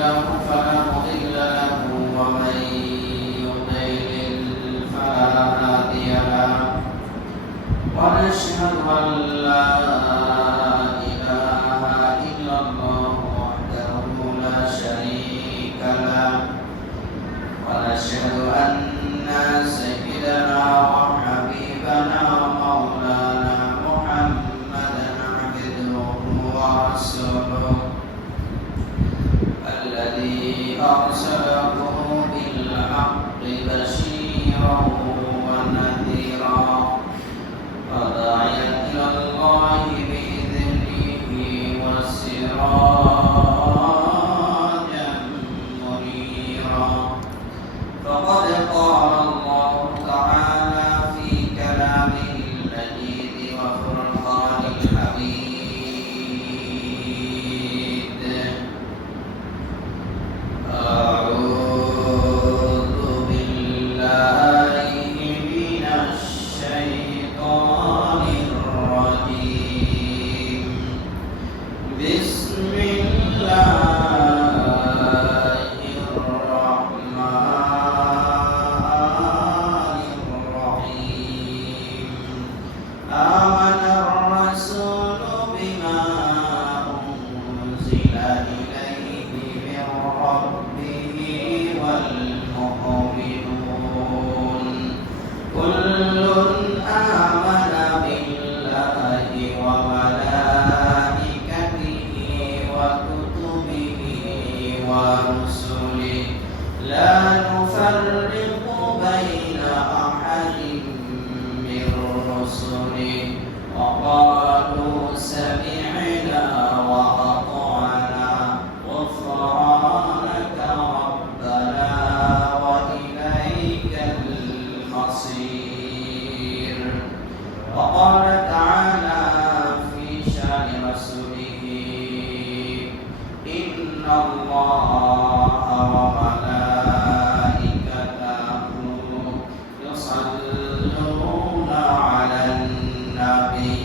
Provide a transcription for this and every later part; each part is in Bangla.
له فلا مضل له ومن يضلل فلا هادي له ونشهد أن لا إله إلا الله وحده لا شريك له ونشهد أن سيدنا وحبيبنا ومولانا محمدا عبده ورسوله الذي أرسله بالحق بشيرا ونذيرا وداعيا إلى الله بإذنه وسراجا منيرا فقد قال الله تعالى في كلامه المجيد وفرقان الحميد أعوذ بالله من الشيطان الرجيم بسم الله الرحمن الرحيم آمن الرسول بما أنزل إليه من ربه والمؤمنون كل آمن بالله وملائكته وكتبه ورسله لا نفرق بين أحد من رسله وقالوا سمعنا وأطعنا غفرانك ربنا وإليك المصير وقال تعالى في شأن رسوله إن الله وملائكته يصلون على النبي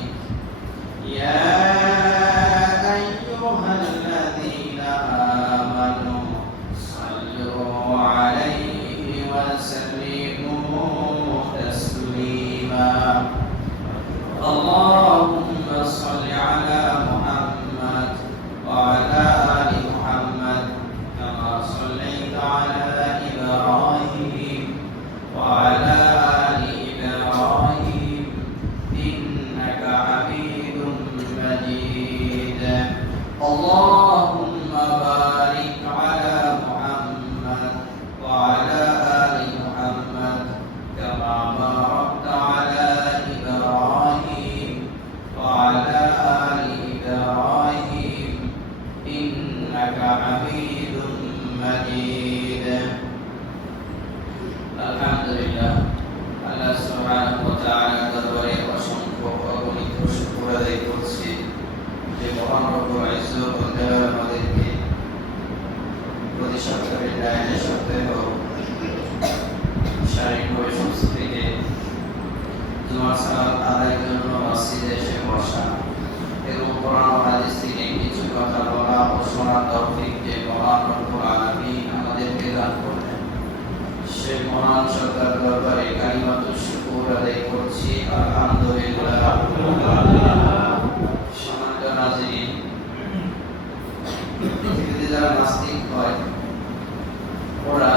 يا أيها الذين آمنوا صلوا عليه وسلموا تسليما اللهم صل على محمد وعلى آل محمد كما صليت على إبراهيم وعلى آل إبراهيم إنك حميد مجيد اللهم بارك على محمد وعلى آل محمد كما باركت على إبراهيم وعلى آل إبراهيم إنك حميد مجيد الحمد لله আল্লাহ সুবহানাহু ওয়া তাআলা দরবারে অসংখ্য অগণিত শুকর আদায় করছি যে মহান রব্বুল ইজ্জত ও জালাল আমাদেরকে প্রতি সপ্তাহে ডাইনে সপ্তাহে শারীরিকভাবে সুস্থ থেকে জুমার সালাত আদায়ের জন্য মসজিদে এসে বসা এবং কোরআন ও হাদিস থেকে কিছু কথা বলা ও শোনার তৌফিক যে মহান রব্বুল আলামিন আমাদেরকে দান করলেন সেই মহান সত্তার দরবারে কালিমাতুশ শুকর আদায় করছি আলহামদুলিল্লাহ। সম্মানিত নাযিরিন, পৃথিবীতে যারা নাস্তিক হয় ওরা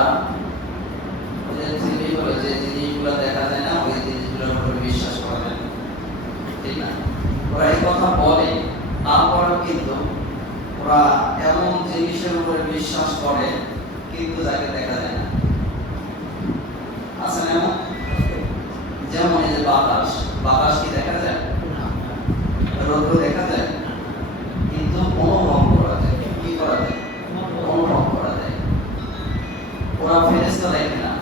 যে জিনিসগুলো দেখা যায় না ওই জিনিসগুলোর উপরে বিশ্বাস করে না, ঠিক না? ওরা এই কথা বলে, তারপরেও কিন্তু ওরা এমন জিনিসের উপরে বিশ্বাস করে কিন্তু তাকে দেখা যায় না। আছে না? যেমন এই যে বাতাস, বাতাস কি দেখা যায়? রৌদ্র দেখা যায়, কিন্তু অনুভব করা যায়। কি করা যায়? অনুভব করা যায়। ওরা ফেরেশতা দেখে না,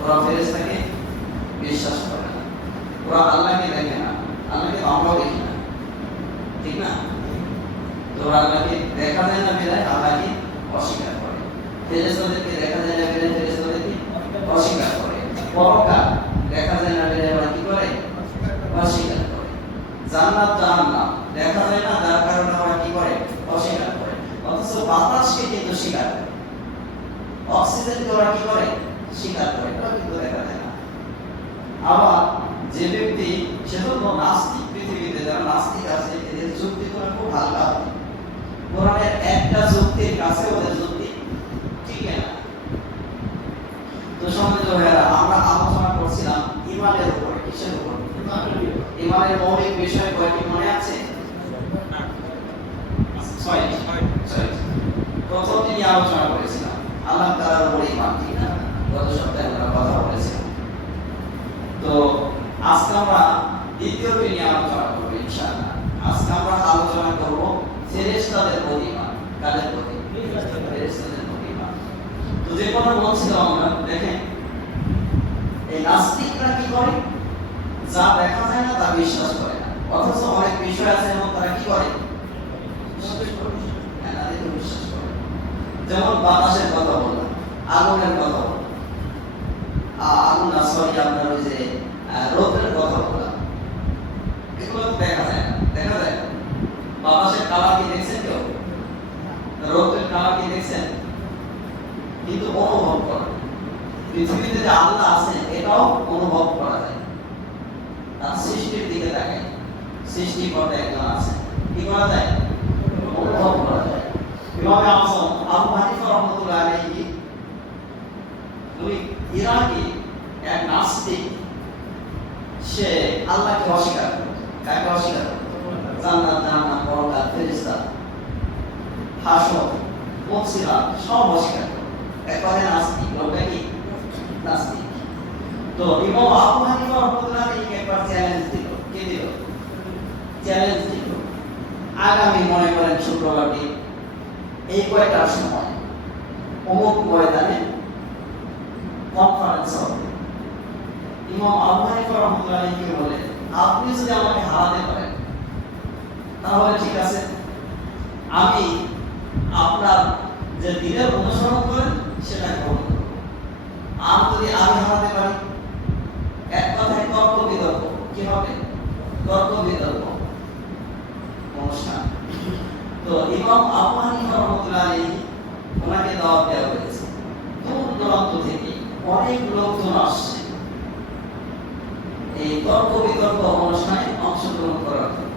ওরা ফেরেশতাকে বিশ্বাস করে না। ওরা আল্লাহকে দেখে না, আল্লাহকে আমরাও দেখি না, ঠিক না? তো ওরা আল্লাহকে দেখা যায় না বেলায় আল্লাহকে অস্বীকার করে, ফেরেশতাদেরকে দেখা যায় না বেলায় ফেরেশতাদেরকে অস্বীকার করে, পরকাল দেখা যায় না বেলায় ওরা কি করে? অস্বীকার করে। জান্নাত জাহান্নাম দেখা যায় না, যার কারণে ওরা কি করে? অস্বীকার করে। অথচ বাতাসকে কিন্তু স্বীকার করে। অক্সিজেনকে ওরা কি করে? স্বীকার করে। এটা কিন্তু দেখা যায় না। আবার যে ব্যক্তি, সেজন্য নাস্তিক, পৃথিবীতে যারা নাস্তিক আছে এদের যুক্তি করা খুব হালকা। কোরআনের একটা যুক্তির কাছে ওদের যুক্তি ঠিক না। তো সম্মানিত ভাইয়েরা, আমরা আলোচনা করছিলাম ঈমানের উপরে। কিসের উপর? ঈমানের মৌলিক বিষয় কয়টি মনে আছে? ছয়টি। প্রথমটি নিয়ে আলোচনা করেছিলাম আল্লাহ তাআলার উপর ঈমান, ঠিক না? গত সপ্তাহে আমরা কথা বলেছিলাম। তো আজকে আমরা দ্বিতীয়টি নিয়ে আলোচনা করব ইনশাআল্লাহ। আজকে আমরা আলোচনা করব ফেরেশতাদের প্রতি ঈমান। কাদের প্রতি? ফেরেশতাদের প্রতি ঈমান। তো যে কথা বলছিলাম আমরা, দেখেন এই নাস্তিকরা কি করে? যা দেখা যায় না তা বিশ্বাস করে না, অথচ অনেক বিষয় আছে এবং তারা কি করে? বিশ্বাস করে। যেমন বাতাসের কথা বললাম, আগুনের কথা বললাম, আগুন না সরি আপনার ওই যে রোদের কথা বললাম, এগুলো দেখা যায় না। দেখা যায় না। বাতাসের কালার কি দেখছেন কেউ? রোদের কালার কি দেখছেন? কিন্তু অনুভব করা। পৃথিবীতে যে আল্লাহ আছে এটাও অনুভব করা যায়। তার সৃষ্টির দিকে তাকাই, সৃষ্টিকর্তা একজন আছে, কি করা যায়? অনুভব করা যায়। ইমাম আযম আবু হানিফা রাহমাতুল্লাহ আলাইহি, উনি ইরাকি এক নাস্তিক। সে আল্লাহকে অস্বীকার করত। কাকে অস্বীকার করত? জান্নাত, জাহান্নাম, পরকাল, ফেরেশতা, হাসর, মুফসিরাত সব অস্বীকার করত। এক কথায় নাস্তিক। লোকটা কি? নাস্তিক। তো ইমাম আবু হানিফা রাহমাতুল্লাহ আলাইহি একবার চ্যালেঞ্জ দিল। কে দিল? চ্যালেঞ্জ দিল। আগামী মনে করেন শুক্রবার দিন এই কয়টার সময় অমুক ময়দানে কনফারেন্স হবে। ইমাম আবু হানিফা রাহমাতুল্লাহ আলাইহি বলেন, আপনি যদি আমাকে হারাতে পারেন তাহলে ঠিক আছে, আমি আপনার যে দিনের অনুসরণ করেন সেটা গ্রহণ করব। আর যদি আমি হারাতে পারি, এক কথায় তর্ক বিতর্ক। কি হবে? তর্ক বিতর্ক অনুষ্ঠান। তো ইমাম আবু হানিফা রাহমাতুল্লাহ আলাইহি ওনাকে দাওয়াত দেওয়া হয়েছে। দূর দূরান্ত থেকে অনেক লোকজন আসছে এই তর্ক বিতর্ক অনুষ্ঠানে অংশগ্রহণ করার জন্য।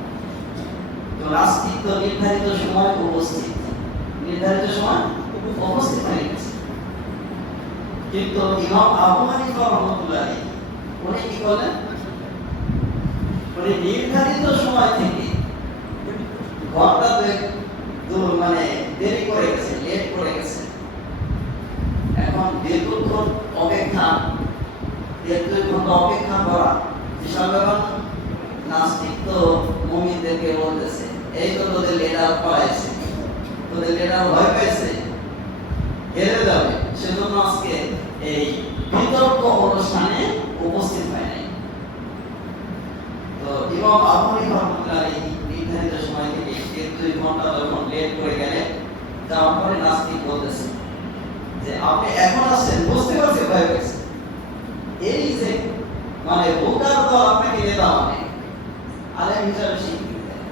তো নাস্তিক তো নির্ধারিত সময় উপস্থিত হয়ে গেছে। কিন্তু ইমাম আবু হানিফা রাহমাতুল্লাহ আলাইহি উনি কি করলেন? উনি নির্ধারিত সময় থেকে ঘন্টা দুই মানে দেরি করে গেছে, লেট করে গেছে। এখন দীর্ঘক্ষণ অপেক্ষা, 1-2 ঘন্টা অপেক্ষা করা বিশাল ব্যাপার। নাস্তিক তো মুমিনদেরকে বলতেছে, এই তো তোদের লিডার পড়াইছে, তোদের লিডার ভয় পাইছে, হেরে যাবে, সেজন্য আজকে এই বিতর্ক অনুষ্ঠানে উপস্থিত হয় নাই। তো ইমাম আবু হানিফা রাহমাতুল্লাহ আলাইহি নির্ধারিত সময় থেকে 1-2 ঘন্টা যখন লেট করে গেলেন, যাওয়ার পরে নাস্তিক বলতেছে যে আপনি এখন আসছেন, বুঝতে পারছি ভয় পেয়েছে, এই যে মানে বোকার দল আপনাকে নেতা মানে আলেম হিসাবে স্বীকৃতি দেয়।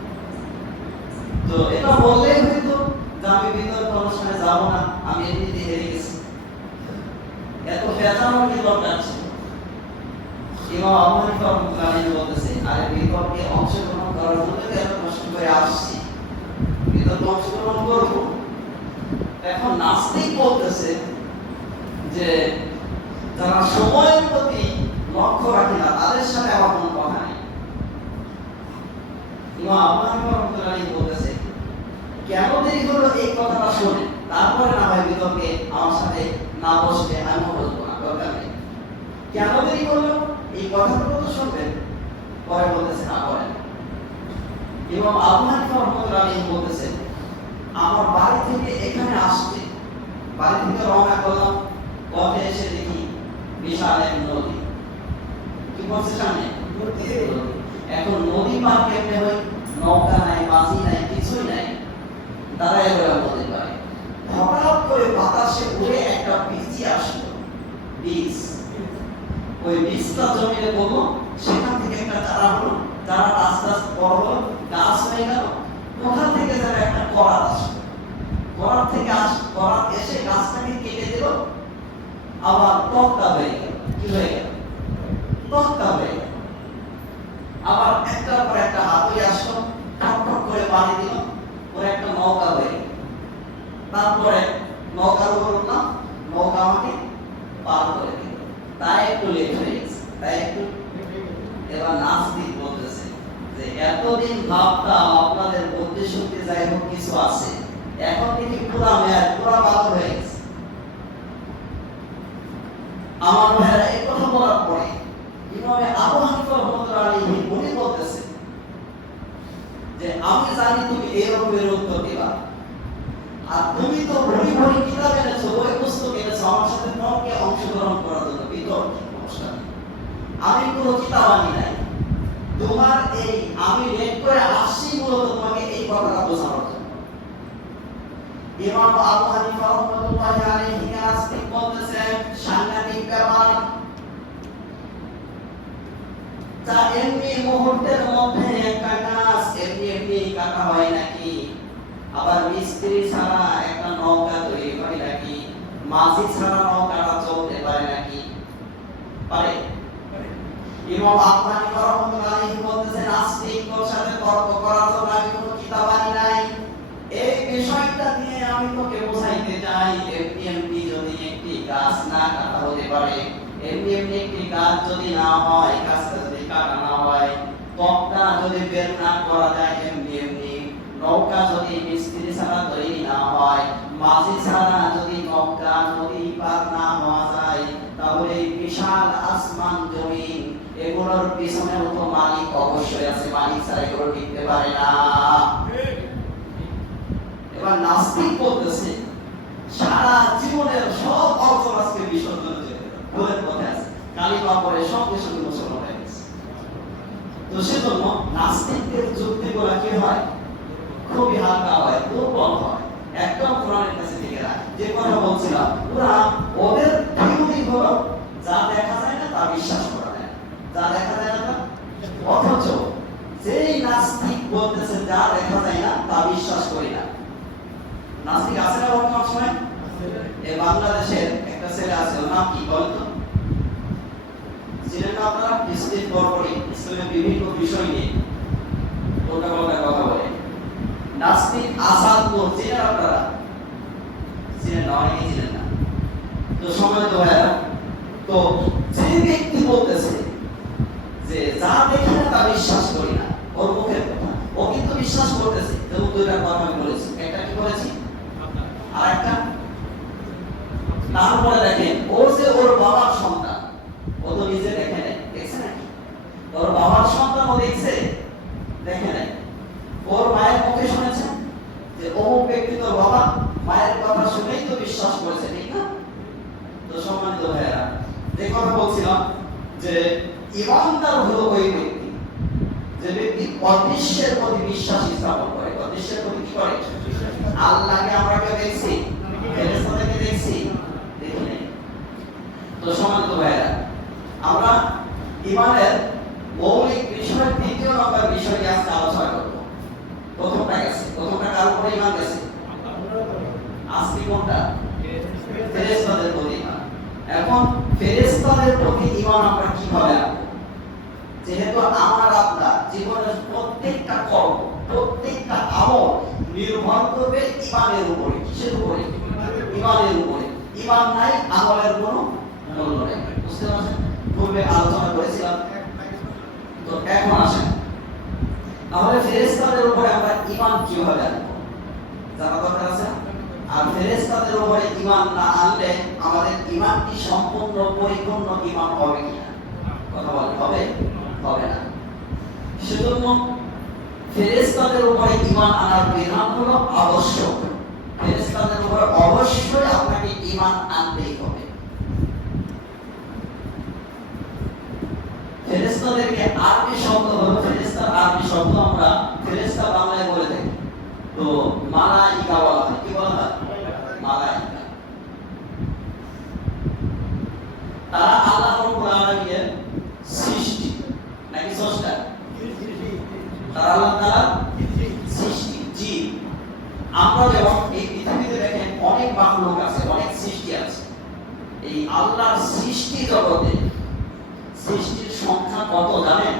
তো এটা বললেই হয়তো যে আমি বিতর্ক অনুষ্ঠানে যাবো না, আমি এমনিতে হেরে গেছি। এত পেঁচানোর কি দরকার ছিল? ইমাম আবু হানিফা রাহমাতুল্লাহ আলাইহি বলতেছে, আরে বিতর্কে অংশগ্রহণ করার জন্য এত কষ্ট করে আসছি, বিতর্কে অংশগ্রহণ করবো। এখন নাস্তিক বলতেছে যে যারা সময়ের প্রতি লক্ষ্য রাখে না তাদের সাথে আমার কোনো কথা নেই। ইমাম আবু হানিফা রাহমাতুল্লাহ আলাইহি বলতেছে, কেন দেরি হলো এই কথাটা শুনে, তারপরে না হয় বিতর্কে আমার সাথে না বসলে আমি বলবো না, দরকার নেই। কেন দেরি করলো এই কথাগুলো তো শুনবেন, পরে বলতেছে না করেন। ইমাম আবু হানিফা রাহমাতুল্লাহ আলাইহি বলতেছে, আমার বাড়ি থেকে এখানে আসতে, বাড়ি থেকে রওনা করলাম, পথে এসে দেখি বিশাল এক নদী। কি বলছে সামনে? নদী। এখন নদী পার কেমনে হয়? নৌকা নাই, মাঝি নাই, কিছুই নাই, দাঁড়ায় গেলাম নদীর পাড়ে। হঠাৎ করে বাতাসে উড়ে একটা বীজ আসলো, বীজ। ওই বীজটা জমিনে পড়লো, সেখান থেকে একটা চারা হলো, চারাটা আস্তে আস্তে বড় হলো, গাছ হয়ে গেল। কোথা থেকে যেন একটা করাত আসলো, বরাত থেকে বরাত এসে গাছটাকে কেটে দিল, আবার তক্তা হয়ে গেল। কি হয়ে গেল? তক্তা হয়ে গেল। আবার একটার পর একটা হাতুড়ি আসলো, ঠক ঠক করে পানি দিল, ওর একটা নৌকা হয়ে গেল। তারপরে নৌকার উপর উঠলাম, নৌকা আমাকে পার করে দিল। তাই একটু লেট হয়ে গেছে, তাই একটু। এবার নাস্তিক বলতেছে যে এতদিন ভাবতাম আপনাদের বুদ্ধি শক্তি যাই হোক কিছু আছে, এখন দেখি পুরা মেয়াদ, পুরা বাদ হয়ে গেছে। আমার ভাইরা এই কথা বলার পরে ইমামে আবু হানিফা রাহমাতুল্লাহ আলাইহি উনি বলতেছে যে আমি জানি তুমি এরকমের উত্তর দিবা, আর তুমি তো ভরি ভরি কিতাব এনেছো, বই পুস্তক এনেছো আমার সাথে তর্কে অংশগ্রহণ করার জন্য, বিতর্কে অনুষ্ঠানে। আমি কোনো কিতাব আনি নাই, তোমার এই আমি রেড করে আসছি মূলত তোমাকে এই কথাটা বোঝানোর জন্য। ইমাম আবু হানিফা রাহমাতুল্লাহ আলাইহি নাস্তিক বলতেছেন সাংঘাতিক ব্যাপার। তা এমনি মুহূর্তের মধ্যে একটা গাছ এমনি এমনি কাটা হয় নাকি? আবার মিস্ত্রি ছাড়া একটা নৌকা তৈরি হয় নাকি? মাঝি ছাড়া নৌকাটা চলতে পারে নাকি? পারে? ইমাম আবু হানিফা রাহমাতুল্লাহ আলাইহি বলতেছেন নাস্তিকদের সাথে তর্ক করার জন্য আমি কোনো কিতাব আনি নাই। এই বিষয়টা নিয়ে আমি তোকে বোঝাইতে চাই, এমনি এমনি যদি একটি গাছ না কাটা হতে পারে, এমনি এমনি একটি গাছ যদি না হয়, গাছটা যদি কাটা না হয়, তক্তা যদি বের না করা যায়, এমনি এমনি নৌকা যদি মিস্ত্রি ছাড়া তৈরি না হয়, মাঝি ছাড়া যদি নৌকা নদী পার না হওয়া যায়, তাহলে বিশাল আসমান জমিন এগুলোর পিছনেও তো মালিক অবশ্যই আছে, মালিক ছাড়া এগুলো টিকতে পারে না। এবার নাস্তিক বলতেছে সারা জীবনের সব অর্জন আজকে বিসর্জন যেতে ভুলের পথে আছে, কালিমা পড়ে সঙ্গে সঙ্গে মুসলমান হয়ে গেছে। তো সেজন্য নাস্তিকদের যুক্তিগুলো কি হয়? খুবই হালকা হয়, দুর্বল হয়, একদম কোরআনের কাছে থেকে রাখে। যে কথা বলছিলাম, ওরা ওদের থিওরি হলো যা দেখা যায় না তা বিশ্বাস করা যায় না, যা দেখা যায় না তা। অথচ যেই নাস্তিক বলতেছে যা দেখা যায় না তা বিশ্বাস করি না, নাস্তিক আছে না বর্তমান সময়? এই বাংলাদেশের একটা ছেলে আছে, ওর নাম কি বলতো? ছিলেন না আপনারা? ইসলাম পরপরই ইসলামের বিভিন্ন বিষয় নিয়ে ওটা কথা বলে। নাস্তিক আসাদপুর ছিলেন আপনারা? ছিলেন না, অনেকেই ছিলেন না। তো সময় তো ভাইয়া, তো যে ব্যক্তি বলতেছে যে যা দেখি না তা বিশ্বাস করি না, ওর মুখের কথা, ও কিন্তু বিশ্বাস করতেছে। যেমন দুইটা কথা আমি বলেছি, একটা কি বলেছি আর একটা। তারপরে দেখেন ও যে ওর বাবার সন্তান, ও তো নিজে দেখে নেয়, দেখছে নাকি? ওর বাবার সন্তান ও দেখছে, দেখে নেয়। ওর মায়ের মুখে শুনেছে যে অমুক ব্যক্তি তোর বাবা, মায়ের কথা শুনেই তো বিশ্বাস করেছে, ঠিক না? তো সম্মানিত ভাইয়েরা, যে কথা বলছিলাম যে ইমানদার হলো ওই ব্যক্তি যে ব্যক্তি অদৃশ্যের প্রতি বিশ্বাস স্থাপন করে। অদৃশ্যের প্রতি কি করে? আল্লাহকে আমরা কেউ দেখছি? ফেরেশতাদেরকে দেখছি? দেখি নাই। তো সম্মানিত ভাইয়েরা, আমরা ইমানের মৌলিক বিষয় দ্বিতীয় নম্বর বিষয় আজকে আলোচনা করব। প্রথমটা গেছে, প্রথমটা কার উপরে ইমান গেছে? আজকে কোনটা? ফেরেশতাদের প্রতি ইমান। এখন ফেরেশতাদের প্রতি ইমান আমরা কিভাবে আনবো? যেহেতু আমার আপনার জীবনের প্রত্যেকটা কর্ম, প্রত্যেকটা আমল নির্ভর করবে ইমানের উপরে। কিসের উপরে? ইমানের উপরে। ইমান নাই, আমলের কোনো মূল্য নেই। বুঝতে পারছেন? পূর্বে আলোচনা করেছিলাম। তো এখন আসেন, তাহলে ফেরেশতাদের উপরে আমরা ইমান কিভাবে আনবো? জানা দরকার আছে। আর ফেরেশতাদের উপরে ইমান না আনলে আমাদের ইমানটি সম্পূর্ণ পরিপূর্ণ ইমান হবে কিনা? কথা বলেন, হবে? হবে না। সেজন্য ফেরেশতাদের উপরে ইমান আনার বিধান হলো আবশ্যক। ফেরেশতাদের উপরে অবশ্যই আপনাকে ইমান আনতেই হবে। ফেরেশতাদেরকে আরবি শব্দ হলো, ফেরেশতার আরবি শব্দ আমরা ফেরেশতা বাংলায় বলে থাকি, তো মালাইকা বলা হয়। কি বলা হয়? মালাইকা। তারা আল্লাহ রাব্বুল আলামিনের সৃষ্টি নাকি স্রষ্টা? তারা আল্লাহ তাআলার সৃষ্টি। জি, আমরা যেমন এই পৃথিবীতে মাখলুক আছে, অনেক সৃষ্টি আছে। এই আল্লাহর সৃষ্টি জগতে সৃষ্টির সংখ্যা কত জানেন?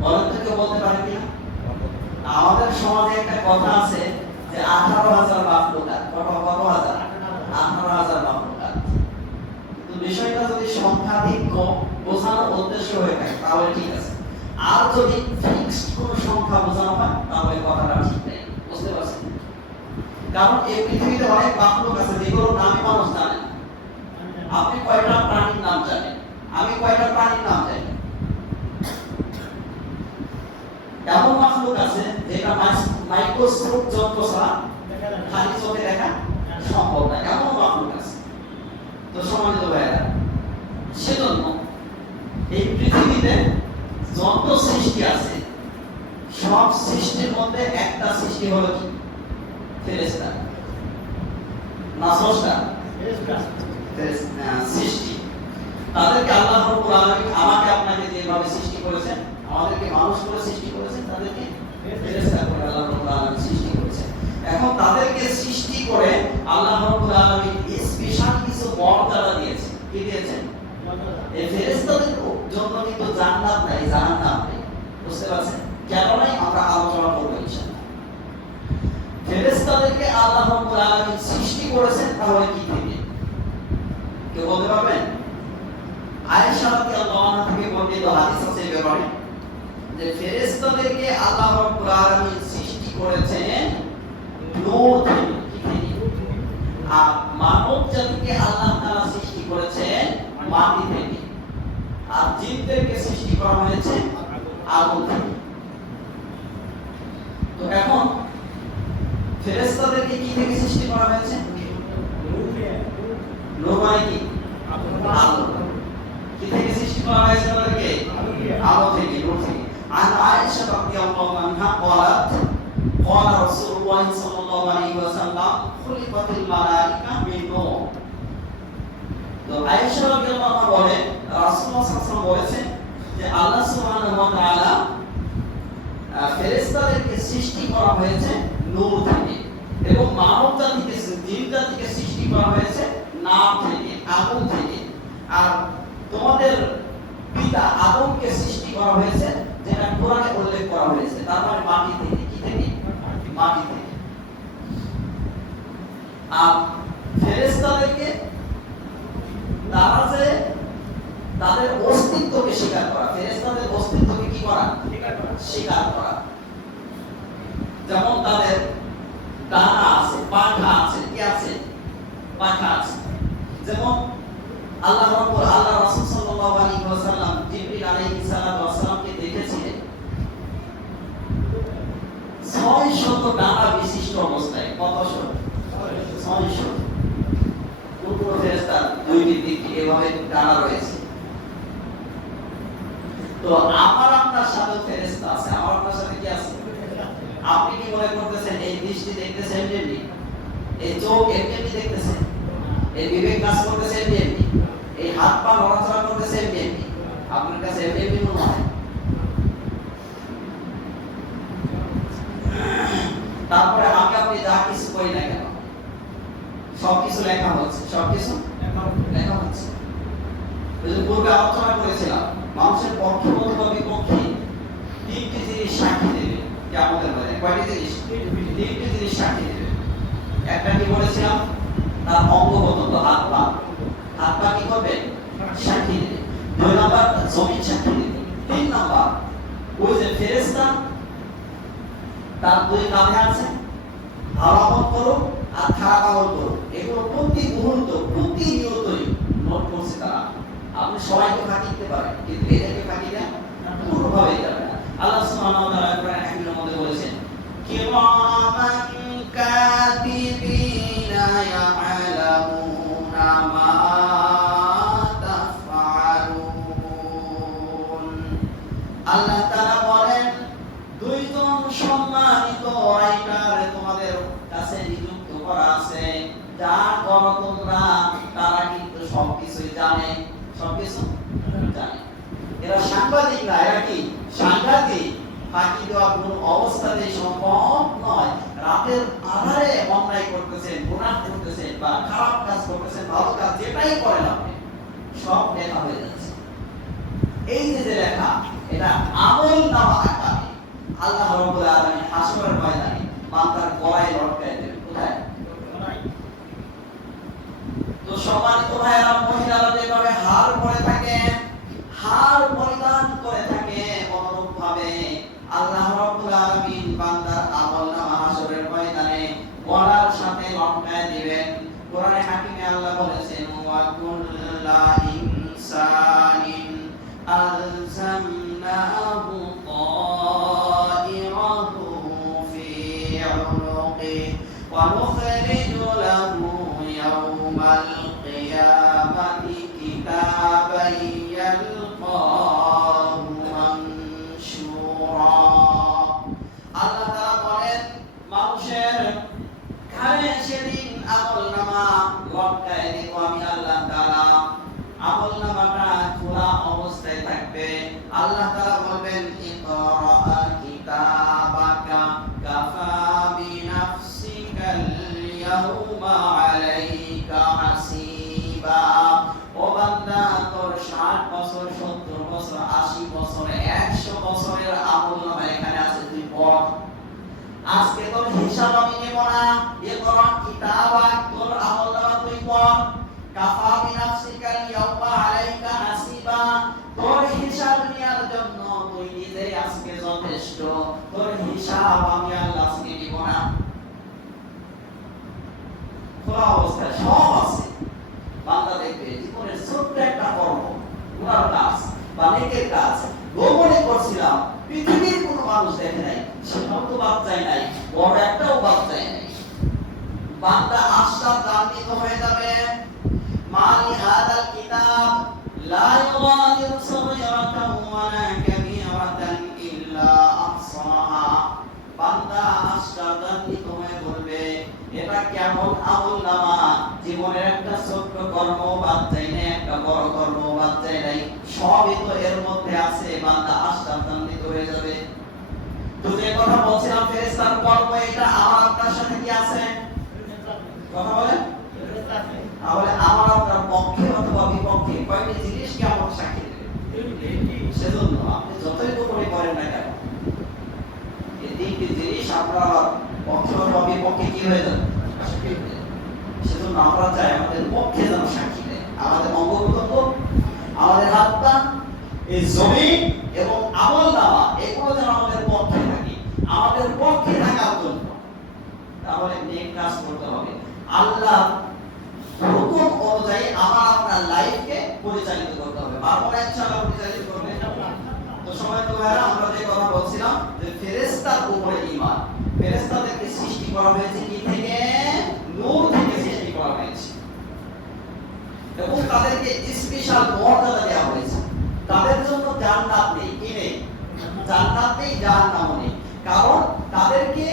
বলেন তো, কেউ বলতে পারে কিনা? আমাদের সমাজে একটা কথা আছে যে 18,000 মাখলুকাত। কত হাজার? 18,000 মাখলুকাত। কিন্তু বিষয়টা যদি সংখ্যাধিক্য বোঝানোর উদ্দেশ্য হয়ে থাকে তাহলে ঠিক আছে, আর যদি ফিক্সড কোনো সংখ্যা বোঝানো হয় তাহলে কথাটা ঠিক নেই। বুঝতে পারছেন? কারণ এই পৃথিবীতে অনেক মাখলুক আছে যেগুলোর নামই মানুষ জানে না। আপনি কয়টা প্রাণীর নাম জানেন? আমি কয়টা প্রাণীর নাম জানি? এমন মাখলুক আছে যেটা মাইক্রোস্কোপ যন্ত্র ছাড়া খালি চোখে দেখা সম্ভব না, এমন মাখলুক আছে। তো সম্মানিত ভাইয়েরা, সেজন্য এই পৃথিবীতে যত সৃষ্টি আছে সব সৃষ্টির মধ্যে একটা সৃষ্টি হলো কি? ফেরেশতা না স্রষ্টা? সৃষ্টি। তাদেরকে আল্লাহ রাব্বুল আলামিন আমাকে আপনাকে যেভাবে সৃষ্টি করেছেন, আমাদেরকে মানুষ করে সৃষ্টি করেছেন, তাদেরকে ফেরেশতা করে আল্লাহ রাব্বুল আলামিন সৃষ্টি করেছেন। এখন তাদেরকে সৃষ্টি করে আল্লাহ রাব্বুল আলামিন স্পেশাল কিছু মর্যাদা দিয়েছেন। কি দিয়েছেন? এই ফেরেশতাদের জন্য কিন্তু জান্নাত নাই, জাহান্নাম নেই। বুঝতে পারছেন? কেন নাই আমরা আলোচনা করব ইনশাআল্লাহ। ফেরেশতাদেরকে আল্লাহ রাব্বুল আলামিন সৃষ্টি করেছেন তাহলে কি থেকে? কেউ বলতে পারবেন? আয়েশা রাদিয়াল্লাহু আনহা থেকে বর্ণিত হাদিস আছে এই ব্যাপারে যে ফেরেশতাদেরকে আল্লাহ রাব্বুল আলামিন সৃষ্টি করেছেন নূর থেকে। কি থেকে? আর মানব জাতিকে আল্লাহ তাআলা সৃষ্টি করেছেন মাটি থেকে। আর জিনদেরকে সৃষ্টি করা হয়েছে আগুন থেকে। তো এখন ফেরেশতাদেরকে কি থেকে সৃষ্টি করা হয়েছে? নূর মানে কি? আলো। কি থেকে সৃষ্টি করা হয়েছে তাদেরকে? আলো থেকে, নূর থেকে। আন আয়েশা রাদিয়াল্লাহু আনহা قالت قال رسول الله صلى الله عليه وسلم خلقت الملائكة من نور। তো আয়েশা রাদিয়াল্লাহু আনহা বলেন রাসূলুল্লাহ সাল্লাল্লাহু আলাইহি ওয়াসাল্লাম বলেছেন যে আল্লাহ সুবহানাহু ওয়া তাআলা ফেরেশতাদেরকে সৃষ্টি করা হয়েছে নূর থেকে, এবং মানব জাতিকে, জিন জাতিকে সৃষ্টি করা হয়েছে নার থেকে, আগুন থেকে। আর তোমাদের পিতা আদমকে সৃষ্টি করা হয়েছে যেটা কোরআনে উল্লেখ করা হয়েছে, তার মানে মাটি থেকে। কি থেকে? মাটি থেকে। আর ফেরেশতাদেরকে তারা যে তাদের অস্তিত্বকে স্বীকার করা, ফেরেশতাদের অস্তিত্বকে কি করা? স্বীকার করা। যেমন তাদের ডানা আছে, পাখা আছে। কি আছে? পাখা আছে। যেমন আল্লাহ রাসূল সাল্লাল্লাহু আলাইহি ওয়াসাল্লাম জিবরিল আলাইহিস সালাতু ওয়াস সালামকে দেখেছিলেন 600 ডানা বিশিষ্ট অবস্থায়। কত শত? 600। কোন ফেরেশতার দুইটি দিক এভাবে ডানা রয়েছে। তো আমার আপনার সাথে ফেরেশতা আছে, আমার আপনার সাথে কি আছে? আপনি কি মনে করতেছেন এই দৃষ্টি দেখতেছেন এমনি, এই চোখ এমনি দেখতেছেন, এই বিবেক কাজ করতেছে এমনি, এই হাত পা নড়াচড়া করতেছে এমনি, আপনার কাছে এমনি মনে হয়? তারপরে আমি আপনি যা কিছু করি না কেন সবকিছু লেখা হচ্ছে, সবকিছু লেখা হচ্ছে। ওই যে পূর্বে আলোচনা করেছিলাম মানুষের পক্ষে অথবা বিপক্ষে তিনটি জিনিস সাক্ষী দেবে কিয়ামতের ময়দানে। কয়টি জিনিস? তিনটি জিনিস সাক্ষী দেবে। একটা কি বলেছিলাম? তার অঙ্গগত হাত পা। হাত পা কি করবে? সাক্ষী দেবে। 2 নাম্বার জমিন সাক্ষী দেবে। 3 নাম্বার ওই যে ফেরেশতা তার 2 কাঁধে আছে, ভালো আমল করো আর খারাপ আমল করো, এগুলো প্রতি মুহূর্ত প্রতিনিয়তই নোট করছে তারা। আপনি সবাইকে ফাঁকি দিতে পারেন কিন্তু এদেরকে ফাঁকি দেন কোনোভাবেই যাবে না। আল্লাহ সুবহানাহু ওয়া তাআলা কোরআন হাকিমের মধ্যে বলেছেন কিরামান কাতিবিনা ইয়ালামুনা মা তাফআলুন। আল্লাহ তাআলা বলেন 2 জন সম্মানিত রাইটার তোমাদের কাছে নিযুক্ত করা আছে, যা করো তোমরা তারা কিন্তু সবকিছুই জানে, সবকিছু জানে। এরা সাংবাদিক না, এরা কি? সাংঘাতিক। ফাঁকি দেওয়া কোন অবস্থাতেই সম্ভব নয়। রাতের আধারে অন্যায় করতেছেন, গুনাহ করতেছেন বা খারাপ কাজ করতেছেন, ভালো কাজ যেটাই করেন আপনি সব লেখা হয়ে যাচ্ছে। এই যে লেখা, এটা আমলনামা আকারে আল্লাহ রাব্বুল আলামিন হাসরের ময়দানে বান্দার গলায় লটকায় দেবেন। কোথায়? তো সম্মানিত ভাইরা, মহিলারা যেভাবে হার পরে থাকে, হার পরিধান করে থাকে, অনুরূপ ভাবে আল্লাহ রাব্বুল আলামিন বান্দার আমলনামা হাসরের ময়দানে গলার সাথে লটকায় দিবেন। কোরআনে হাকিমে আল্লাহ বলেছেন, ওয়া কুল্লা ইনসানিন আলজামনাহু তাইরাহু ফি উনুকিহি ওয়া নুখরিজু লাহু ইয়াওমাল কিয়ামাতি কিতাবান ইয়ালকাহু মানশুরা। আল্লাহ তাআলা বলেন, মানুষের ঘাড়ে সেদিন আমলনামা লটকায় দেব আমি আল্লাহ তাআলা। আমলনামাটা খোলা অবস্থায় থাকবে। আল্লাহ তাআলা বলবেন, ইকরা কিতাবাকা কাফা বিনাফসিকাল ইয়াউমা আলাইকা হাসিবা। ও বান্দা, তোর 60 বছর, 70 বছর, 80 বছর, 100 বছরের আমলনামা এখানে আছে, তুই পড়। আজকে তোর হিসাব আমি নেব না। ইকরা কিতাবাক, তোর আমলনামা তুই পড়। কাফা বিনাফসিকাল ইয়াউমা আলাইকা হাসিবা, তোর হিসাব নেওয়ার জন্য তুই নিজেই আজকে যথেষ্ট। তোর হিসাব আমি আল্লাহ আজকে নিব না। খোলা অবস্থায় সব আছে। বান্দা দেখবে জীবনের ছোট্ট একটা কর্ম, গুনার কাজ বা নেকের কাজ গোপনে করছিলাম, পৃথিবীর কোনো মানুষ দেখে নাই, সেটাও তো বাদ যায় নাই, বড় একটাও বাদ যায় নাই। বান্দা আশ্চর্যান্বিত হয়ে যাবে, মালি হাদাল কিতাব লা ইউগাদিরু সাগীরাতান ওয়ালা কাবীরাতান ইল্লা আহসাহা। বান্দা আশ্চর্যান্বিত হয়ে বলবে, এটা কেমন আমলনামা, জীবনের একটা ছোট্ট কর্ম বাদ যায় নাই, একটা বড় কর্ম বাদ যায় নাই, সবই তো এর মধ্যে আছে। বান্দা আশ্চর্যান্বিত হয়ে যাবে। তো যে কথা বলছিলাম, ফেরেশতার কর্ম, এটা আমার আপনার সাথে কি আছে? কথা বলেন। তাহলে আমার আপনার পক্ষে অথবা বিপক্ষে কয়টি জিনিস কেমন সাক্ষী দেবে? সেজন্য আপনি যতই গোপনে করেন না কেন, এই তিনটি জিনিস আপনার পক্ষে অথবা বিপক্ষে কি হয়ে যাবে? সেজন্য আমরা চাই আমাদের পক্ষে যেন সাক্ষী দেয়। আমাদের অঙ্গপ্রত্যঙ্গ, আমাদের হাত পা, এই জমি এবং আমলনামা, এগুলো যেন আমাদের পক্ষে থাকে। আমাদের পক্ষে থাকার জন্য তাহলে নেক কাজ করতে হবে। আল্লাহ হুকুম অনুযায়ী আমার আপনার লাইফকে পরিচালিত করতে হবে। বারবার ইনশাআল্লাহ পরিচালিত করবে। তো সময় তো ভাইরা, আমরা যে কথা বলছিলাম যে ফেরেশতার উপরে ঈমান। ফেরেশতাদেরকে সৃষ্টি করা হয়েছে কি থেকে? নূর থেকে সৃষ্টি করা হয়েছে এবং তাদেরকে স্পেশাল মর্যাদা দেওয়া হয়েছে। তাদের জন্য জান্নাত নেই, কি নেই? জান্নাত নেই, জাহান্নাম নেই। কারণ তাদেরকে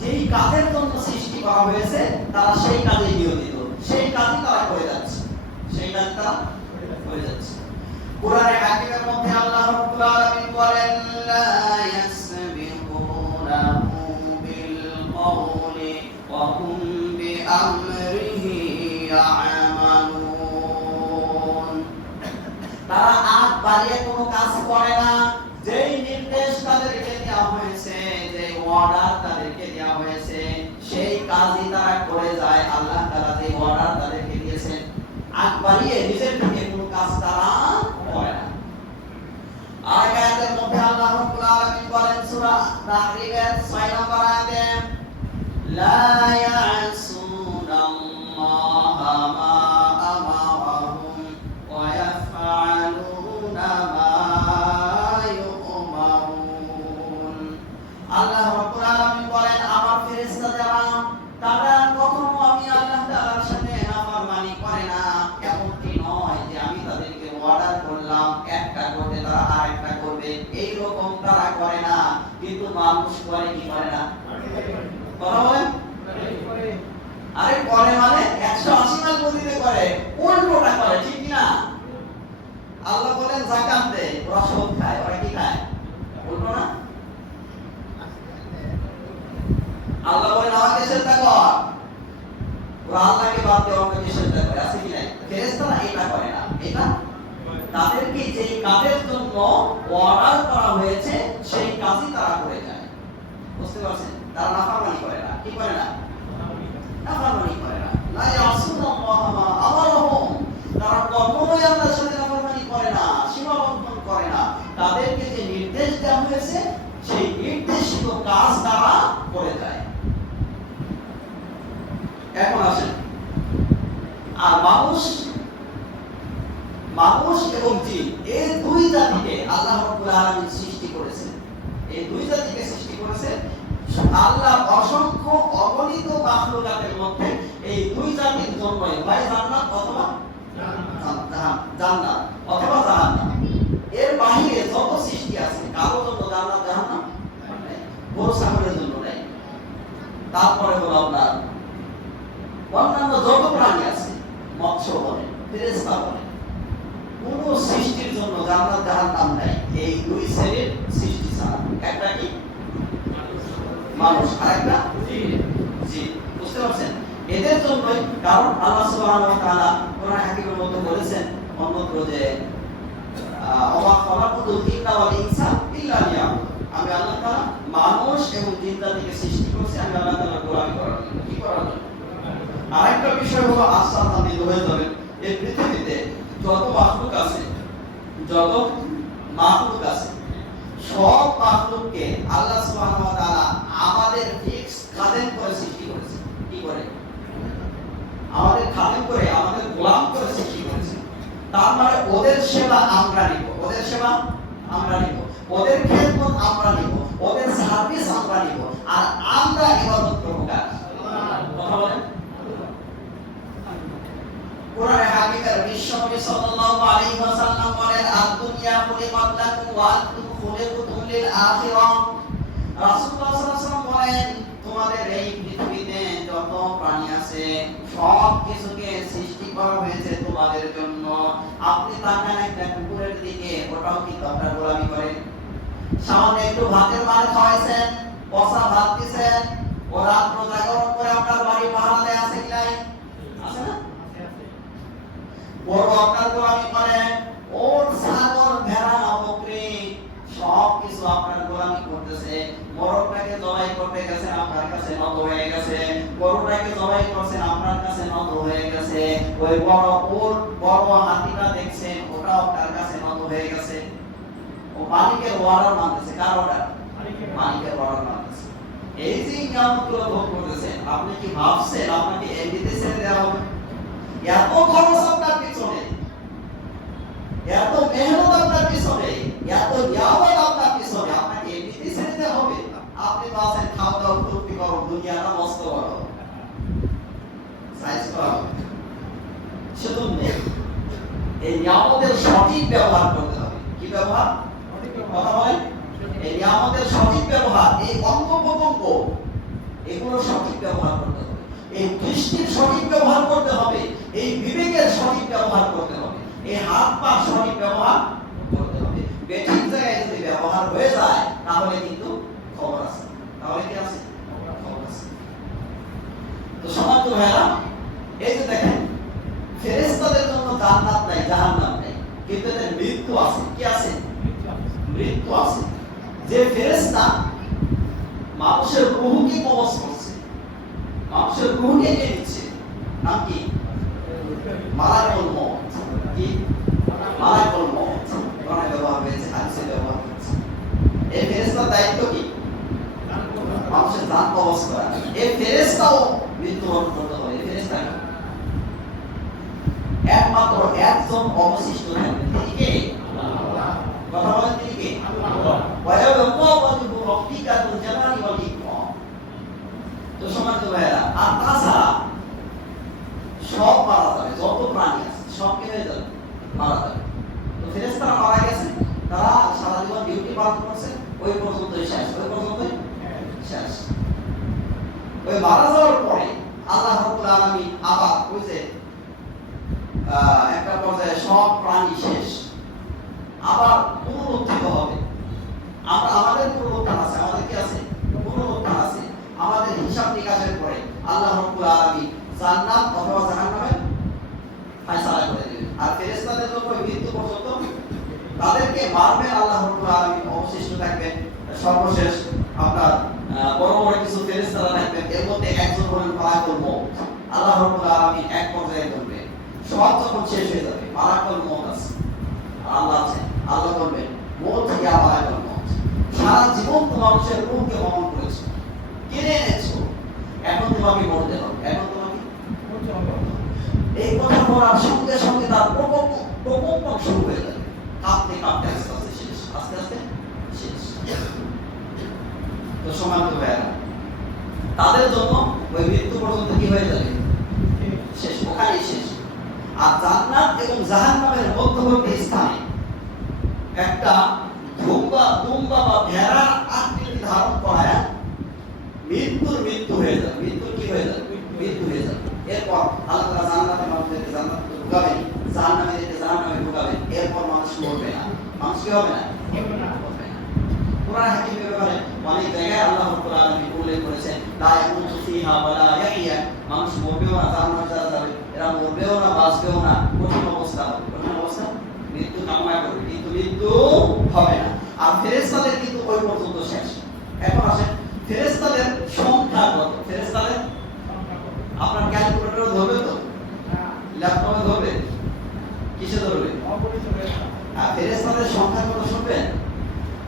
যেই কাজের জন্য সৃষ্টি করা হয়েছে তারা সেই কাজে নিয়োজিত, সেই কাজই তারা করে যাচ্ছে, সেই কাজ তারা করে যাচ্ছে। কোরআনে হাকিমের মধ্যে আল্লাহ রাব্বুল আলামিন বলেন, লা ইয়াসবিকুনাহু বিল কওলি ওয়া হুম বিআমরিহি ইয়ামালুন। তারা আগ বাড়িয়ে কোনো কাজ করে না। যেই নির্দেশ তাদেরকে দেওয়া হয়েছে, যে অর্ডার তাদেরকে দেওয়া হয়েছে, সেই কাজই তারা করে যায়। আল্লাহ তাআলা যে অর্ডার তাদেরকে দিয়েছেন, আগ বাড়িয়ে নিজের থেকে কোনো কাজ তারা করে না। আর আয়াতের মধ্যে আল্লাহ রাব্বুল আলামিন বলেন, সূরা তাহরিমের 6 নম্বর আয়াতে, লা ইয়াসুনাল্লাহা মা আমারাহুম ওয়া ইয়াফআলুনা মা ইউমারুন। আল্লাহ রাব্বুল আলামিন বলেন, আমার ফেরেশতা যারা, তারা কখনো আমি আল্লাহ তাআলার সাথে নাফরমানি করে না। এমনটি নয় যে আমি তাদেরকে অর্ডার করলাম একটা করতে তারা আরেকটা করবে, এই রকম তারা করে না। কিন্তু মানুষ করে কি করে না? কথা বলেন। আরে করে মানে 180 মাইল গতিতে করে, উল্টোটা করে, ঠিক না? আল্লাহ বলেন যাকাত দে, ওরা সুদ খায়, ওরা কি খায়? উল্টো না? আল্লাহ বলেন আমাকে সিজদা কর, ওরা আল্লাহকে বাদ দিয়ে অন্যকে সিজদা করে, আছে কি নাই? ফেরেশতারা এটা করে না, এটা তাদেরকে যেই কাজের জন্য অর্ডার করা হয়েছে সেই কাজই তারা করে যায়। বুঝতে পারছেন? তারা নাফরমানি করে না। কি করে না? নাফরমানি করে না। লা ইয়াসুনাল্লাহ মা আমারহুম, তারা কখনোই আল্লাহর সাথে নাফরমানি করে না, সীমালঙ্ঘন করে না। তাদেরকে যে নির্দেশ দেওয়া হয়েছে সেই নির্দেশিত কাজ তারা করে যায়। এখন আসেন, আর মানুষ এবং জিন এই দুই জাতিকে আল্লাহ রাব্বুল আলামিন সৃষ্টি করেছেন। এই দুই জাতিকে সৃষ্টি করেছেন আল্লাহ অসংখ্য অগণিত মাখলুকাতের মধ্যে এই দুই জাতির জন্যই হয় জান্নাত অথবা জান্নাত অথবা জাহান্নাম। এর বাইরে যত সৃষ্টি আছে কারো জন্য জান্নাত জাহান্নাম নাই, গরু ছাগলের জন্য নাই। তারপরে হলো আপনার অন্যান্য যত প্রাণী আছে, মৎস্য বলে, ফেরেশতা বলে, কোন সৃষ্টির জন্য জান্নাত জাহান্নাম নাই এই দুই শ্রেণীর সৃষ্টি ছাড়া। একটা কি? মানুষ, আর একটা জিন। বুঝতে পারছেন? এদের জন্যই, কারণ আল্লাহ সুবহানাহু ওয়া তাআলা কোরআন হাকিমের মধ্যে বলেছেন অন্যত্র যে ওয়া খালাকুল জিন্না ওয়াল ইনসা ইল্লা লিয়াবুদুন, আমি আল্লাহ তাআলা মানুষ এবং জিন জাতিকে সৃষ্টি করেছি আমি আল্লাহ তাআলার গোলামি করার জন্য। কি করার জন্য? আরেকটা বিষয় হলো আশ্বাস আপনি হয়ে যাবেন, এই পৃথিবীতে যত মাখলুক আছে, সব মাখলুককে আল্লাহ সুবহানাহু ওয়া তাআলা আমাদের ফিক্স খাদেম করে সৃষ্টি করেছে। কি করে? আমাদের খাদেম করে, আমাদের গোলাম করে সৃষ্টি করেছে। তার মানে ওদের সেবা আমরা নিব, ওদের সেবা আমরা নিব, ওদের খেদমত আমরা নিব, ওদের সার্ভিস আমরা নিব, আর আমরা ইবাদত করব কার? কথা বলেন। কোরআনে হাকিমের বিশ্বনবী সাল্লাল্লাহু আলাইহি ওয়াসাল্লাম বলেন আদ-দুনিয়া খুলিকাত লাকুম ওয়া আনতুম খুলিকাতুম লিল আখিরাহ। রাসূলুল্লাহ সাল্লাল্লাহু আলাইহি ওয়াসাল্লাম বলেন তোমাদের এই পৃথিবীতে যত প্রাণী আছে সব কিছুকে সৃষ্টি করা হয়েছে তোমাদের জন্য। আপনি তাকান একটা কুকুরের দিকে, ওটাও কি আপনার গোলামি করে? সামনে একটু ভাতের মার খাওয়াইছেন, পচা ভাত দিয়েছেন, ও রাত জাগরণ করে আপনার বাড়ি পাহারা দেয়, আছে কি নাই? আছে না? বড় আপনার গোলামি করে, ওর ছাগল ভেড়া বকরি সব কিছু আপনার গোলামি করতেছে। মোরগটাকে জবাই করতে গেছেন আপনার কাছে নত হয়ে গেছে, গরুটাকে জবাই করছেন আপনার কাছে নত হয়ে গেছে, ওই বড় হাতিটা দেখছেন ওটাও আপনার কাছে নত হয়ে গেছে। ও মালিকের ওয়ার্ডার মানতেছে। কার অর্ডার? মালিকের ওয়ার্ডার মানতেছে। এই যে নিয়ামতগুলো ভোগ করতেছেন, আপনি কি ভাবছেন আপনাকে এমনিতে ছেড়ে দেওয়া হবে? এত খরচ আপনার পিছনে, এত মেহনত আপনার পিছনে, এত নিয়ামত আপনার পিছনে, আপনাকে এমনিতে ছেড়ে দেওয়া হবে? আপনি তো আছেন খাওয়া দাওয়া ফুর্তি করো, দুনিয়াটা মস্ত বড় সাইজ করা হবে। সেজন্য এই নিয়ামতের সঠিক ব্যবহার করতে হবে। কি ব্যবহার? কথা বলেন। এই নিয়ামতের সঠিক ব্যবহার, এই অঙ্গ প্রত্যঙ্গ এগুলো সঠিক ব্যবহার করতে হবে, এই দৃষ্টির সঠিক ব্যবহার করতে হবে, এই বিবেকের সঠিক ব্যবহার করতে হবে, এই হাত পা সঠিক ব্যবহার করতে হবে। বেঠিক জায়গায় যদি ব্যবহার হয়ে যায় তাহলে কিন্তু খবর আছে। তাহলে কি আছে? খবর আছে। তো সমাজ ভাইরা, এই যে দেখেন ফেরেশতাদের জন্য জান্নাত নাই, জাহান্নাম নাই, কিন্তু এদের মৃত্যু আছে। কি আছে? মৃত্যু আছে। যে ফেরেশতা মানুষের রূহকে কবজ করছে, মানুষের রূহকে নিয়ে নিচ্ছে, নাম কি? মালাকুল মউত। কি? মালাকুল মউত। কোরআনে ব্যবহার হয়েছে, হাদিসে ব্যবহার হয়েছে। এই ফেরেশতার দায়িত্ব কি? মানুষের জান কবজ করা। এই ফেরেশতাও মৃত্যুবরণ করতে হবে। এই ফেরেশতা একমাত্র একজন অবশিষ্ট থাকবেন, তিনি কে? আল্লাহ। কথা বলেন, তিনি কে? আল্লাহ। ওয়া ইয়াবকা ওয়াজহু রাব্বিকা যুল জালালি ওয়াল ইকরাম। তো সম্মানিত ভাইরা, আর তাছাড়া সব মারা যাবে, যত প্রাণী আছে সব কি হয়ে যাবে? মারা যাবে। তো ফেরেশতারা মারা গেছে, তারা সারা জীবন ডিউটি পালন করছে, ওই পর্যন্তই শেষ, ওই পর্যন্তই শেষ। ওই মারা যাওয়ার পরে আল্লাহ রাব্বুল আলামিন আবার ওই যে একটা পর্যায়ে সব প্রাণী শেষ, আবার পুনরুত্থিত হবে। আমরা আমাদের পুনরুত্থান আছে, আমাদের কি আছে? পুনরুত্থান আছে, আমাদের হিসাব জান্নাত অথবা জাহান্নামে ফয়সালা করে দিবেন। আর ফেরেশতাদের জন্য মৃত্যু পর্যন্ত তাদেরকে মারবেন আল্লাহ রাব্বুল আলামিন, অবশিষ্ট থাকবেন সর্বশেষ আপনার বড় বড় কিছু ফেরেশতারা থাকবেন, এর মধ্যে একজন হলেন মালাকুল মউত। আল্লাহ রাব্বুল আলামিন এক পর্যায়ে বলবেন, সব যখন শেষ হয়ে যাবে, মালাকুল মউত আছে, আল্লাহ আছে, আল্লাহ বলবেন মউত ইয়া মালাকুল মউত, সারা জীবন তো মানুষের রূহকে বহন করেছো, কিনে এনেছো, এখন তোমাকে মরতে হবে, এখন তোমাকে মরতে হবে। এই কথা বলার সঙ্গে সঙ্গে তার প্রকম্পন শুরু হয়ে যাবে, কাঁপতে কাঁপতে আস্তে আস্তে শেষ, আস্তে আস্তে শেষ। তো সমান্ত ভাইয়েরা, তাদের জন্য ওই মৃত্যু পর্যন্ত কি হয়ে যাবে, শেষ, ওখানেই শেষ। আর জান্নাত এবং জাহান্নামের মধ্যবর্তী স্থানে একটা দুম্বা বা ভেড়ার আকৃতি ধারণ করা মৃত্যু হয়ে যাবে, মৃত্যু কি হয়ে যাবে, মৃত্যু হয়ে যাবে। এরপর আল্লাহ তাআলা জান্নাতের মানুষদেরকে জান্নাতে ঢুকাবেন, জাহান্নামীদেরকে জাহান্নামে ঢুকাবেন। এরপর মানুষ মরবে না, মানুষ কি হবে না, মরবে না। কোরআন হাকিমের ব্যাপারে অনেক জায়গায় আল্লাহ রাব্বুল আলামিন উল্লেখ করেছেন, লা ইয়ামুতু ফিহা ওয়া লা ইয়াহইয়া, মানুষ মরবেও না, জাহান্নামে যাবে, এরা মরবেও না, বাঁচবেও না, কঠিন অবস্থা হবে, কঠিন অবস্থা, মৃত্যু কামনা করবে কিন্তু মৃত্যু হবে না। আর ফেরেশতাদের কিন্তু ওই পর্যন্ত শেষ। এখন আসেন ফেরেশতাদের সংখ্যা কত, ফেরেশতাদের আপনার ক্যালকুলেটরে ধরবে তো, ল্যাপটপে ধরবে, কিসে ধরবে, আর ফেরেশতাদের সংখ্যা কত শুনবেন,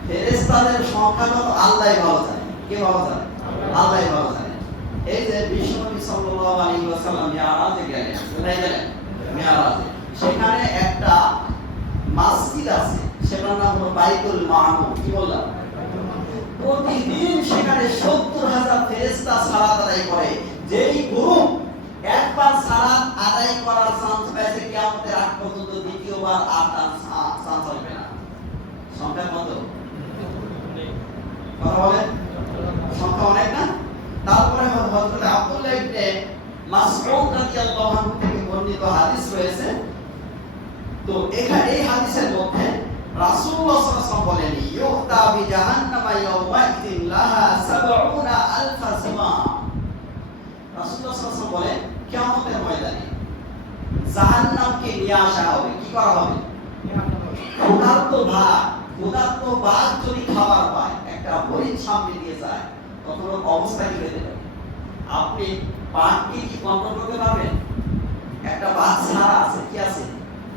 ফেরেশতাদের সংখ্যা কত আল্লাহই ভালো জানে। কে ভালো জানে, আল্লাহই ভালো জানে। এই যে বিশ্বনবী সাল্লাল্লাহু আলাইহি ওয়াসাল্লাম মিরাজে গেলেন, কোথায় গেলেন, মিরাজে, সেখানে একটা মসজিদ আছে, সেটার নাম হলো বাইতুল মামুর। কি বললাম, প্রতিদিন সেখানে ৭০,০০০ ফেরেশতা সালাত আদায় করে। যেই গ্রুপ একবার সালাত আদায় করার চান্স পেয়েছে, কিয়ামতের আগ পর্যন্ত দ্বিতীয়বার আর তার চান্স হবে না। সংখ্যা কত, কথা বলেন, সংখ্যা অনেক না? তারপরে হযরত আব্দুল্লাহ ইবনে মাসউদ রাদিয়াল্লাহু আনহু থেকে বর্ণিত হাদিস রয়েছে। তো এখানে এই হাদিসের মধ্যে রাসূলুল্লাহ সাল্লাল্লাহু আলাইহি ওয়াসাল্লাম বলেন, ইউতা বিজাহান্নামা ইয়াওমাইদিন লাহা ৭০,০০০ সিমা। রাসূলুল্লাহ সাল্লাল্লাহু আলাইহি ওয়াসাল্লাম বলেন, কিয়ামতের ময়দানে জাহান্নামকে নিয়ে আসা হবে, কি করা হবে, ক্ষুধার্ত বাঘ যদি খাবার পায়, একটা হরিণ সামনে দিয়ে যায়, তখন অবস্থা কি হয়ে যাবে? আপনি বাঘকে কি কন্ট্রোল করতে পারবেন? একটা বাঘ ছাড়া আছে, কি আছে,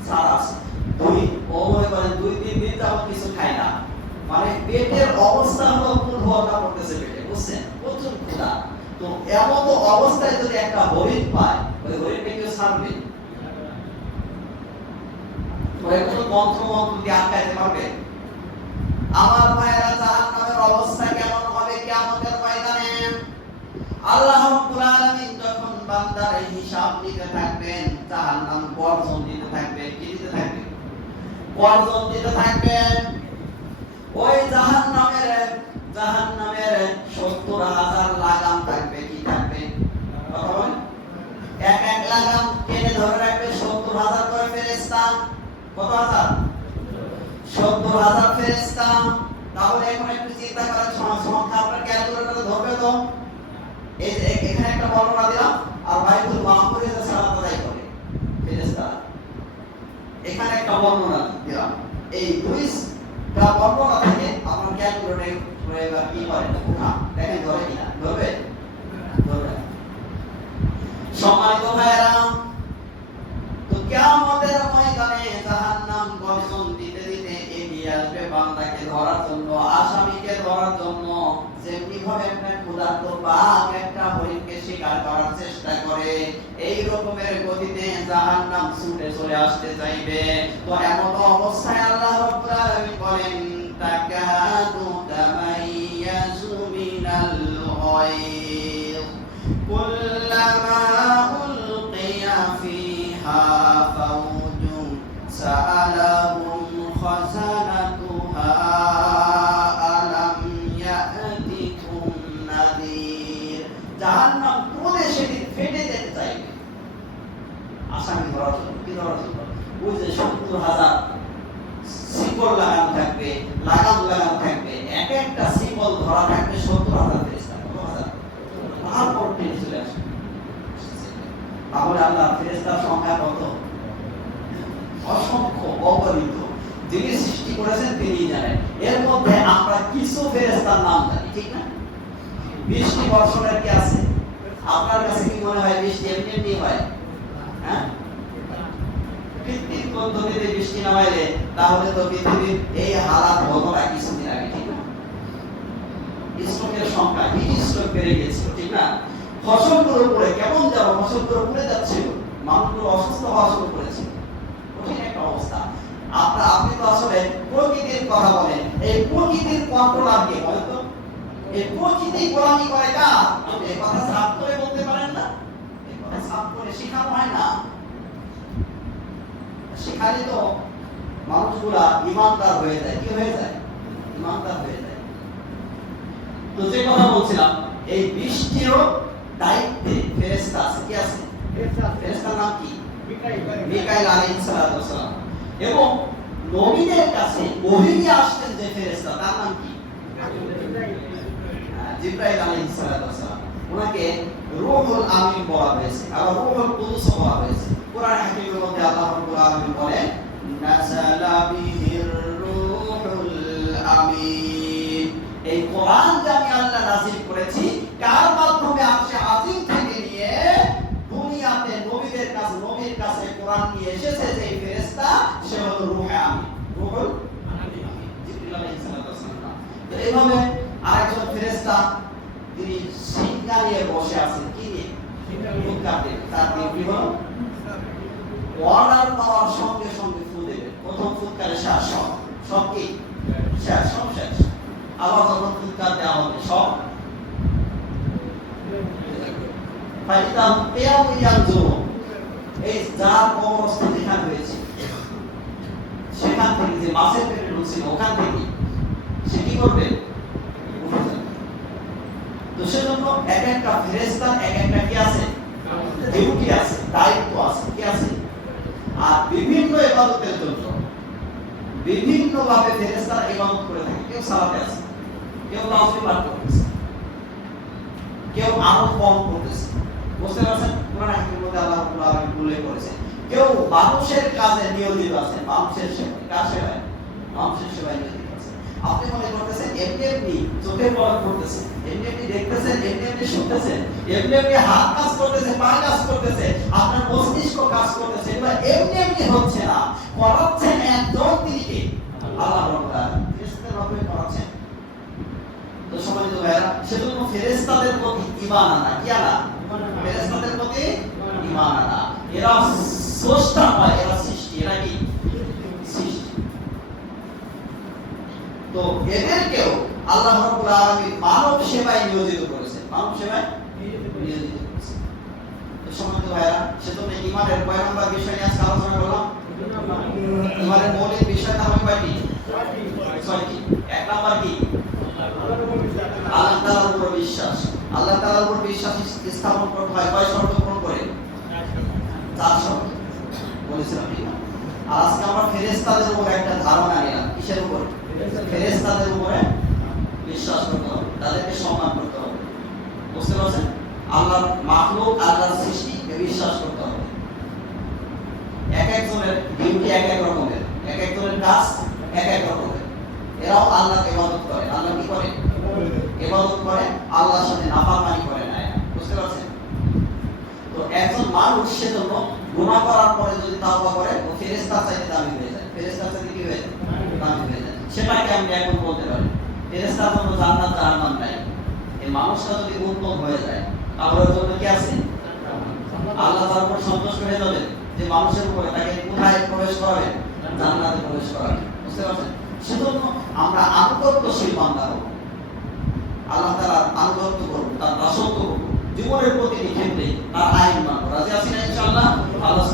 ছাড়া আছে, দুই তিন দিন যাবত কিছু খায় না, মানে পেটের অবস্থা হলো কোন ভরটা পড়তেছে পেটে, বুঝছেন, প্রচুর ক্ষুধা। তো এমন অবস্থায় যদি একটা হরিণ পায়, ওই হরিণকে কেউ ছাড়বে? ওই কোনো মন্ত্র দিয়ে আটকাইতে পারবে? আমার ভাইয়েরা, জাহান্নামের অবস্থা কেমন হবে কিয়ামতের ময়দানে? আল্লাহ রাব্বুল আলামিন যখন বান্দার হিসাব নিতে থাকবেন, জাহান্নাম গর্জন দিতে থাকবে, কি দিতে থাকবে, গর্জন দিতে থাকবেন। ওই জাহান্নামের ৭০,০০০ লাগাম থাকবে, কি থাকবে, কথা বলেন, এক এক লাগাম টেনে ধরে রাখবে ৭০,০০০ করে ফেরেশতা। কত হাজার, ৭০,০০০ ফেরেশতা। তাহলে এখন একটু চিন্তা করেন, সংখ্যা আপনার ক্যালকুলেটরে ধরবে তো? এই যে এখানে একটা বর্ণনা দিলাম, আর বাইতুল মামুরে যে সালাত আদায় করে ফেরেশতা, এখানে একটা বর্ণনা দিলাম। এই দুইটা বর্ণনা থেকে আপনার ক্যালকুলেটরে এবার কি করে, না দেখেন ধরে কিনা, ধরবে, ধরবে। সম্মানিত ভাইয়েরা, তো কিয়ামতের ময়দানে জাহান্নাম গর্জন দিতে দিতে এগিয়ে আসবে বান্দাকে ধরার জন্য, আসামিকে ধরার জন্য। যেমনি ভাবে একটা ক্ষুধার্ত বাঘ একটা হরিণকে শিকার করার চেষ্টা করে, এই রকমের গতিতে জাহান্নাম ছুটে চলে আসতে চাইবে। তো এমন অবস্থায় আল্লাহ রাব্বুল আলামিন বলেন, তাকাদু তামাইয়াজু মিনাল গায়ব কুল্লামা উলকিয়া ফিহা ফাওজুন সাআলাহুম খাযানাতুহা আলাম ইয়াতিকুম নাযীর। জাহান্নাম ক্রোধে সেদিন ফেটে যেতে চাইবে আসামি ধরার জন্য, কি ধরার জন্য, ওই যে ৭০,০০০ শিকল লাগানো থাকবে, লাগাম লাগানো থাকবে, এক একটা শিকল ধরা থাকবে ৭০,০০০ ফেরেশতা। কত হাজার, তারপর টেনে চলে আসবে। তাহলে আল্লাহ ফেরেশতার সংখ্যা কত? অসংখ্য, অগণিত। যিনি সৃষ্টি করেছেন তিনিই জানেন। এর মধ্যে আমরা কিছু ফেরেশতার নাম জানি, ঠিক না? বৃষ্টি বর্ষণের কি আছে? আপনার কাছে কি মনে হয় বৃষ্টি এমনি এমনি হয়? হ্যাঁ, কৃত্রিম পদ্ধতিতে বৃষ্টি নামাইলে তাহলে তো পৃথিবীর এই হালাত হতো না কিছুদিন আগে, ঠিক না? স্ট্রোকের সংখ্যা, হিট স্ট্রোক বেড়ে গেছিল, ঠিক না? ফসলগুলো পড়ে কেমন যেন ফসলগুলো পড়ে যাচ্ছিল, মানুষগুলো অসুস্থ হওয়া শুরু করেছে, কঠিন একটা অবস্থা। আপনি তো আসলে প্রকৃতির কথা বলেন, এই প্রকৃতির কন্ট্রোলার কে বলেন তো? এই প্রকৃতি গোলামি করে কার? এই কথা সাফ করে বলতে পারেন না? এই কথা সাফ করে শেখানো হয় না। সেখানে তো মানুষগুলা ইমানদার হয়ে যায়। কি হয়ে যায়? ইমানদার হয়ে যায়। তো যে কথা বলছিলাম, এই বৃষ্টিরও দায়িত্বে ফেরেশতা আছে। কি আছে? ফেরেশতার নাম কি? মিকাইল আলাইহিস সালাম। এবং নবীদের কাছে ওহী নিয়ে আসতেন যে ফেরেশতা, তার নাম কি? জিবরাইল আলাইহিস সালাম। ওনাকে রূহুল আমিন বলা হয়েছে, আবার রূহুল কুদুস বলা হয়েছে। কোরআন হাকিমের মধ্যে আল্লাহ রাব্বুল আলামিন বলেন, নাযালা বিহির রূহুল আমিন। এই কোরআন যে আমি আল্লাহ নাযিল করেছি, কার মাধ্যমে? আরশে আজিম থেকে নিয়ে দুনিয়াতে নবীদের কাছে, নবীর কাছে কোরআন নিয়ে এসেছে যে ফেরেশতা, সে হলো রূহে আমিন, রূহুল আমিন, জিবরিল আলাইহিস সালাম। তো এইভাবে আরেকজন ফেরেশতা তিনি সিংহা নিয়ে বসে আছেন। কি নিয়ে? ফুৎকার। তার ডিউটি হলো অর্ডার পাওয়ার সঙ্গে সঙ্গে ফু দেবে। প্রথম ফুৎকারে শেষ, সব কি শেষ, সব শেষ। আবার যখন ফুৎকার দেওয়া হবে সব ফাইদা তেয়াম ইয়ানজু, এই যার কবরস্থান যেখানে হয়েছে সেখান থেকে, যে মাছের পেটে ঢুকছিল ওখান থেকে সে কি করবে? তো সেজন্য এক একটা ফেরেশতার এক একটা কি আছে? ডিউটি আছে, দায়িত্ব আছে। কি আছে? আর বিভিন্ন ইবাদতের জন্য বিভিন্ন ভাবে ফেরেশতারা ইবাদত করে থাকে। কেউ সালাতে আছে, কেউ তাসবিহ পাঠ করতেছে, কেউ আমল কম করতেছে। বুঝতে পারছেন? কোরআন হাকিমের মধ্যে আল্লাহ রাব্বুল আলামিন উল্লেখ করেছেন। কেউ মানুষের কাজে নিয়োজিত আছে, মানুষের সেবায়। কার সেবায়? মানুষের সেবায় নিয়োজিত আছে। আপনি মনে করতেছেন এমনি এমনি চোখে পলক করতেছেন, এমনি এমনি দেখতেছেন, এমনি এমনি শুনতেছেন, এমনি এমনি হাত কাজ করতেছে, পা কাজ করতেছে, আপনার মস্তিষ্ক কাজ করতেছে, এগুলো এমনি এমনি হচ্ছে না। করাচ্ছেন একজন, তিনি কে? আল্লাহ রাব্বুল আলামিন। ফেরেশতাদের মাধ্যমে করাচ্ছেন। তো সম্মানিত ভাইরা, সেজন্য ফেরেশতাদের প্রতি ঈমান আনা। কি আনা? ফেরেশতাদের প্রতি ঈমান আনা। এরা স্রষ্টা নয়, এরা সৃষ্টি। এরা কি? সৃষ্টি। তো এদেরকেও আল্লাহ রাব্বুল আলামিন মানব সেবায় নিয়োজিত করেছেন। মানব সেবায় নিয়োজিত করেছেন। তো সম্মানিত ভাইরা, সেজন্য ঈমানের কয় নাম্বার বিষয় নিয়ে আজকে আলোচনা করলাম? ঈমানের মৌলিক বিষয় তাহলে কয়টি? ছয়টি। এক নাম্বার কি? আল্লাহ তাআলার উপর বিশ্বাস। আল্লাহ তাআলার উপর বিশ্বাস স্থাপন করতে হয় কয় শর্ত পূরণ করে? 4 শর্ত বলেছিলাম, ঠিক না? আর আজকে আমরা ফেরেশতাদের উপর একটা ধারণা নিলাম। কিসের উপর? ফেরেশতাদের উপরে বিশ্বাস করতে হবে, তাদেরকে সম্মান করতে হবে। বুঝতে পারছেন? আল্লাহর মাখলুক, আল্লাহর সৃষ্টিকে বিশ্বাস করতে হবে। এক একজনের ডিউটি এক এক রকমের, এক একজনের কাজ এক এক রকমের। এরাও আল্লাহকে ইবাদত করে। আল্লাহ কি করে? ইবাদত করে, আল্লাহর সাথে নাফরমানি করে না। বুঝতে পারছেন? তো একজন মানুষ সেজন্য গুনাহ করার পরে যদি তাওবা করে, ও ফেরেশতার চাইতে দামি হয়ে যায়। ফেরেশতার চাইতে কি হয়ে যায়? দামি হয়ে যায়। সেটাকে আমরা এখন বলতে পারি ফেরেশতার জন্য জান্নাত জাহান্নাম নাই। এই মানুষটা যদি উত্তম হয়ে যায়, তাহলে ওর জন্য কি আছে? আল্লাহ তার উপর সন্তুষ্ট হয়ে যাবে যে মানুষের উপরে তাকে কোথায় প্রবেশ করাবে? জান্নাতে প্রবেশ করাবে। বুঝতে পারছেন? সেজন্য আমরা আনুগত্যশীল বান্দা হব, আল্লাহ তাআলার আনুগত্য করব, তার দাসত্ব করব, জীবনের প্রতিটি ক্ষেত্রে তার আইন মানব। রাজি আছি না ইনশাআল্লাহ? আল্লাহ